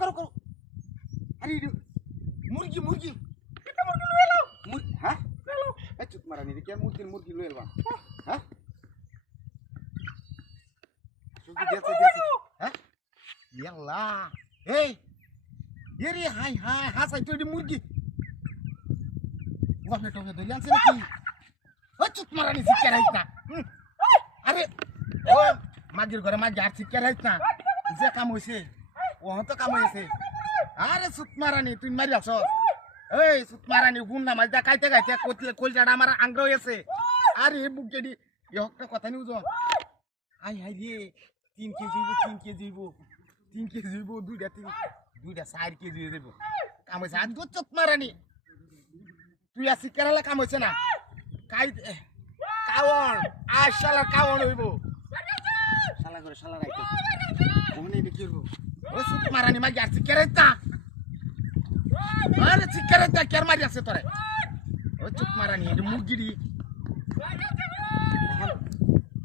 করো করো আরে মুরগি মুরগি কিটা মুরগি লয়ে এলো মুরগি হ্যাঁ এলো এই চুপ মারানি রে কে মুরগি লয়ে এলবা হ্যাঁ শুধু দেখে দেখে হ্যাঁ ইয়াল্লা এই এরে হাই হাই হাসাই তুই মুরগি ওয়াকে টোকে ধরে আনছে নাকি ও চুপ মারানি শিক্ষা রাইত না আরে ও মাগির ঘরে মাগি আর শিক্ষা রাইত না যে কাম হইছে ও তো কাম হইছে আরে চুপ মারানি তুই মারি আছ এই চুপ মারানি গুণ না মাছ দা খাইতে খাইতে কইলে কইজাটা আমার আংগ্র হইছে আরে বুকেডি একটা কথা নিউ যো আই হাই রে 3 কেজি হইব 3 কেজি হইব দুইটা 4 কেজি হয়ে যাব কাম হইছে আর দু চুপ মারানি তুই আসি কেরালা কাম হইছে না কাই কাওন আর শালা কাওন হইব শালা করে শালা রাইতো ওনে নি কি হইব ও চুপ মারানি মাগি আর সিকারেতা আরে সিকারেতা কের মারি আছে তোরে ও চুপ মারানি এ মুরগিরি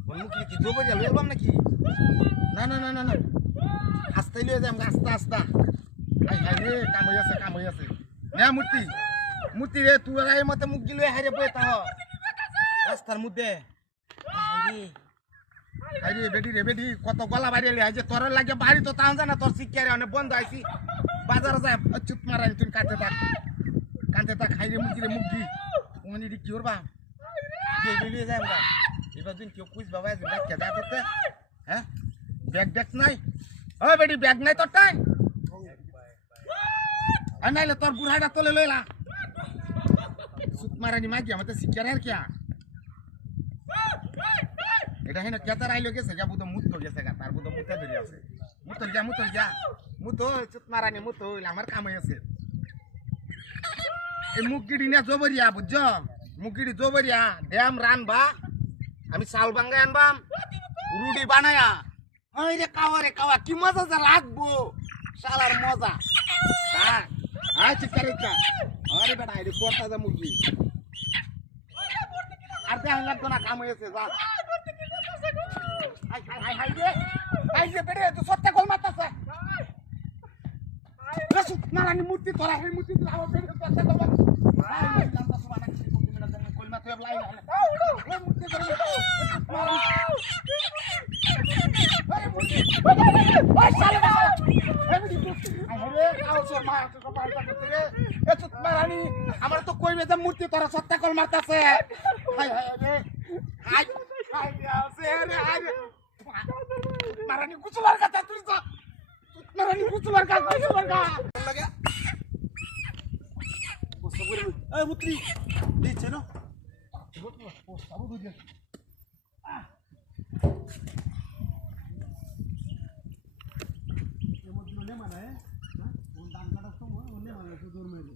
মুরগি কি জোবে গেল এলবাম নাকি না না না না না আস্তে লয়ে যাম আস্তে আস্তে আই হাই রে কাম হই আছে না মুতি রে তুই আর এই মতে মুরগি লয়ে হাইরে বইতা হ রাস্তার মধ্যে হাই রে বেডি কত গলা বাইরে লে যে তোর লাগে বাড়ি তো তাও জানা তোর শিক্ষারে অনেক বন্ধ আইছি বাজারে যায় চুপ মারানি তুই কাটতে থাক হাই রে মুরগি ওনি দি কি করবা বেলিয়ে যায় আমরা এবার দিন কেউ কুইজ বাবা আছে ব্যাগ কে দাঁড়াতে হ্যাঁ ব্যাগ নাই ও বেডি ব্যাগ নাই তোর টাই আর নাইলে তোর বুড়াটা তোলে লইলা চুপ মারানি মাগি আমাদের শিক্ষারে আর কিয়া এটা হেন কেতার আইলো গেছে যা বুধ মুত গেছে গা তার বুধ মুতে ধরে আছে মুত চুপ মারানি মুত হইলে আমার কাম হইছে এই মুগিডি না জবরিয়া বুঝছ মুগিডি জবরিয়া ড্যাম রানবা আমি চাল বাঙ্গাই আনবাম রুডি বানায়া ওই রে কাওয়া কি মজা যা লাগবো শালার মজা হ্যাঁ হ্যাঁ চিকারিকা আরে বেটা এই কোরটা যা মুগি আর দেখ লাগতো না কাম হয়েছে যা হাই রে বেড়ে তো সত্যি কল মারতাছে রসুক মারানি মূর্তি তোরা এই মূর্তি তুই আমার বেড়ে সত্যি কল মার হাই জানতা সুবহানাল্লাহ কি তুমি না জানেন কল মারতে লাই না এই মূর্তি ধরে আরে মূর্তি ওই শালা এমনি মূর্তি আরে কাও সর মা তো পাল্টা করতে রে এ চুত মারানি আমার তো কইবে যে মূর্তি তোরা সত্যি কল মারতাছে হাই রে হাই আছে রে আরে মারানি কুচলার কথা তুই তো মারানি কুচলার কথা লাগে বসে বলে এই মুত্রি দিছে না সাবু দুই এমন দিলে মানে হ্যাঁ কোন দান কাটার সময় ওনে মানে তো দূর মেরে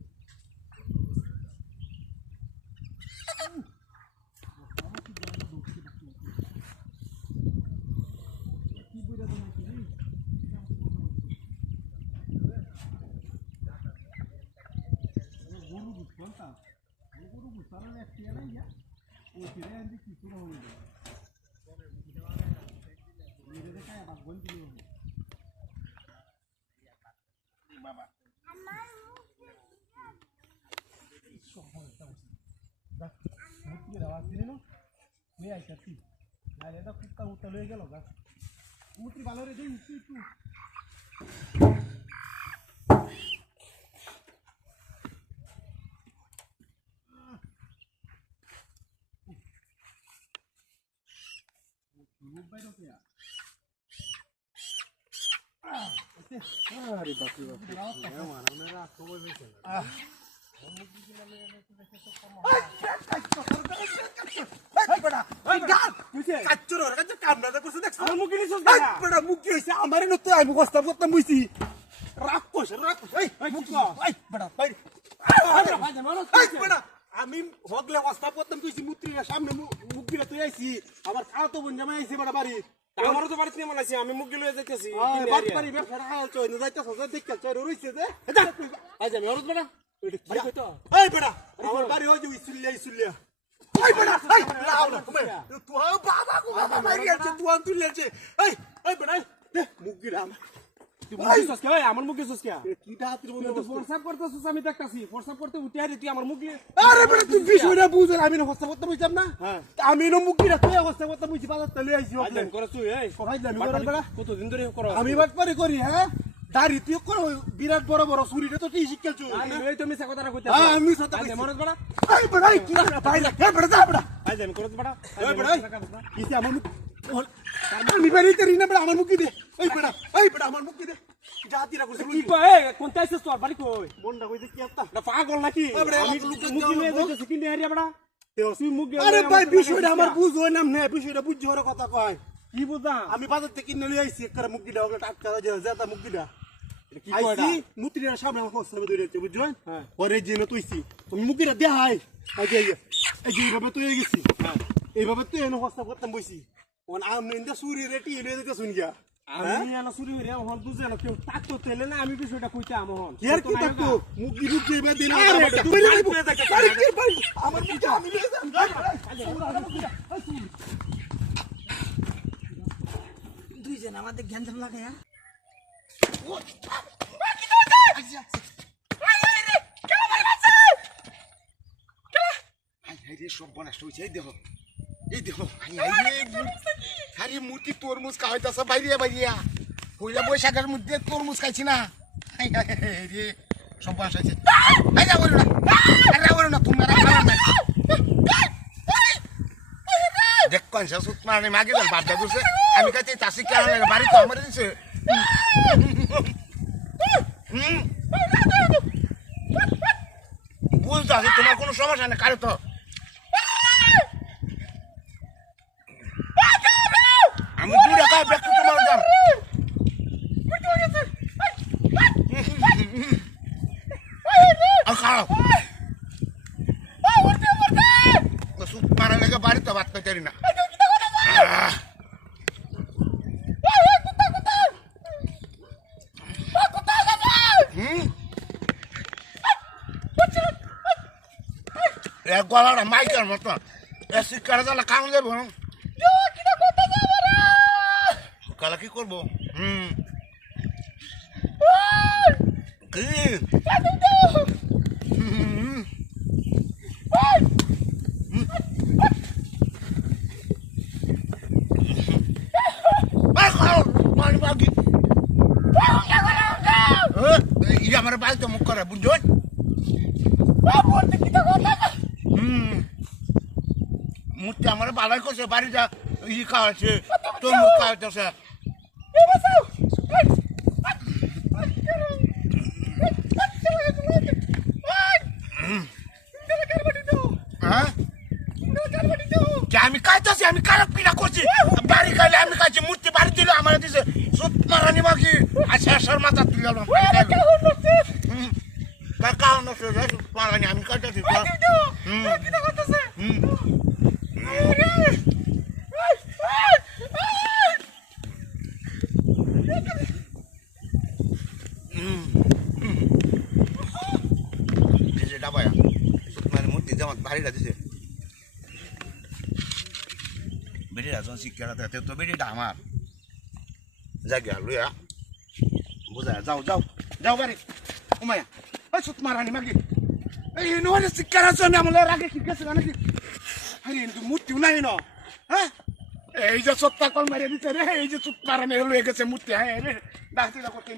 ভালো রে আরে বাকি আমি হগলে অবস্থা করতাম তুই মুত্রির সামনে মুখ দিলে তুই আইছি আমার খাওয়া তো বোন জামাই আইছি বড় বাড়ি আমারও তো বাড়িতে নিয়ে মানাইছি আমি মুখ লয়ে যাইতেছি বাড়ি ব্যবসা খাওয়া চই না যাইতেছ দেখতে চই রইছে যে আজ আমি অরুজ বেটা এটা কি তো এই বেটা আমার বাড়ি হই যে ইসুলিয়া এই বেটা এই লাও না তুই বাবা গো বাবা মারি আছে তুই তুই লেছে এই বেটা মুখ গিরা তুই বুঝছিস কে আমার মুখ দিছিস কে কি ডাহাতির তুই তো ফোরসাপ করতেছিস আমি দেখতাছি ফোরসাপ করতে উঠে আরে তুই আমার মুখ আরে বেটা তুই বিষয়টা বুঝ আমি না হস্তা করতে বুঝতাম না হ্যাঁ আমি না মুখ দিরা তুই হস্তা করতে বুঝি বাজার তলে আইছি আইলেন করছ তুই এই আমি করার বেটা কতদিন ধরে করো আমি বাটপারি করি হ্যাঁ দাড়ি তুই করো বিরাট বড় বড় ছুরিটা তো তুই শিখেছো এই তুমি সে কথাটা কইতে হ্যাঁ আমি সত্য আইলে মরদ বড়া এই বেটা কি ভাই না হে বেটা যা বেটা আইলেন করত বড়া এই বেটা কিসে আমার মুখ আমি বাড়ি তেরি না বেটা আমার মুখ দে এই বেটা আমার মুখ দে জাতিরা করছিস কি কয় কোন তাইছিস তোর বাড়ি কই বন্ডা কইতে কি একটা না পাগল নাকি আমি মুখ নিয়ে যাইতেছি কি নিয়ে হারিয়া বড়া তুই মুখ আরে ভাই বিষয়টা আমার বুঝ হয় না নে বিষয়টা বুঝ হওয়ার কথা কয় কি বুঝা আমি বাজার থেকে কিনে নিয়ে আইছি একটা মুখ দিটা ওগুলো টাটকা যেটা মুখ দিটা কি কয় আইছি নুতিরা সামনে আমার হোস্টেলে ধরে আছে বুঝছেন হ্যাঁ পরে জিনে তুইছি তুমি মুখ দিটা দেয়া হাই এই যে এইভাবে তুই গেছি হ্যাঁ এইভাবে তুই এনে হোস্টেল করতাম বইছি ওন আমি ইন্দা সুরি রেটি এলে দিতে শুন গিয়া আমি এলা চুরি হইরে হন বুঝে না কেউ তাকতো তেলে না আমি বিষয়টা কইতে আমো হন ইয়ার কি থাকতো মুখ দি রুক দিবে দিন আরে তুমি লাইবো আরে কি ভাই আমার কি আমি নিয়ে যাম দুইজন আমাদের গ্যাঞ্জাম লাগে হ্যাঁ সব বনাষ্ট হয়েছে এই দেখো আরে মূর্তি তরমুজ খাওয়াইতেছে বাইরিয়া বাইরিয়া পয়লা বৈশাখের মধ্যে তরমুজ খাইছি না রে সব বনাষ্ট হয়েছে তুমি দেখ কনসা সুত মানে মাগে যান বাদ দিছে আমি কাছে চাষি কেন লাগে বাড়ি তো আমার দিছে বুঝতে আছি তোমার কোনো সমস্যা নেই কারো তো আমি 2 টাকা ব্যাক করতে পারলাম খাও সুত মারা লেগে বাড়ি তো বাদ পাইতারি না গলাটা মাইকের মতো শিক্ষার জ্বালা খাওয়া যাবো কালা কি করবো কি আমার বাড়িতে মুখ করে বুঝছেন মূর্তি আমার বালাই করছে বাড়িটা ই খাওয়াচ্ছে তোর মুখ খাওয়াইতেছে আমি খাইতেছি আমি খারাপ কিনা করছি বাড়ি খাইলে আমি খাইছি মূর্তি বাড়ি দিল আমার দিছে সুত মারানি মাকি আচ্ছা আসার মাথা তুলে কারণ সুত মারানি আমি খাইতেছি ডাবায়া সুত মারি মূর্তি যেমন বাড়িটা দিছে বেটিটা যখন শিক্ষা তো বেটিটা আমার জায়গা লইয়া বুঝা যাও যাও যাও বাড়ি উমায়া ওই সুত মারানি মাগি এই নয় শিক্ষার জন্য আমলে রাগে শিখেছে নাকি আরে মূর্তিও নাই না হ্যাঁ এই যে সত্তা কল মারিয়ে দিতে রে এই যে সুত মারানি লয়ে গেছে মূর্তি হ্যাঁ রে ডাক্তার করতে